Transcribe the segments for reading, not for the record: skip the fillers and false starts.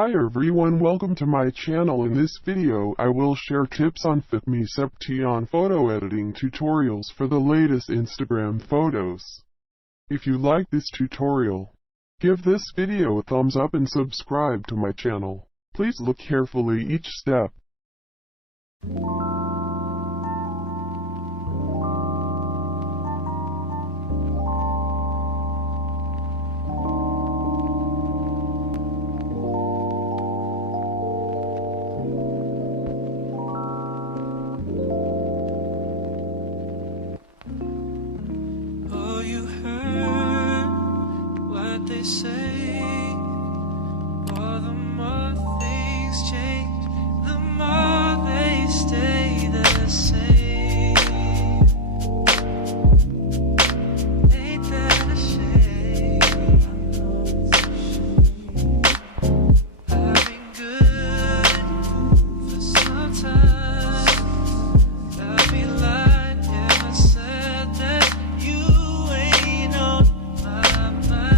Hi everyone, welcome to my channel. In this video, I will share tips on Fakhmi Septian photo editing tutorials for the latest Instagram photos. If you like this tutorial, give this video a thumbs up and subscribe to my channel. Please look carefully each step. They say, or the more things change, the more they stay the same. Ain't that a shame? I've been good for some time. I'll be lying if I said that you ain't on my mind.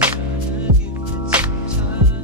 Trying to give it some time.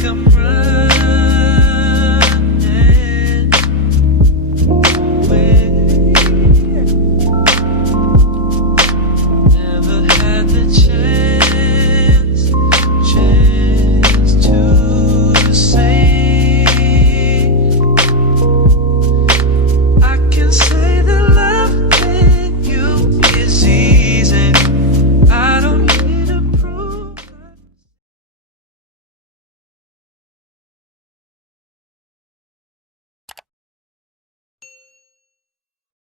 think I'm right.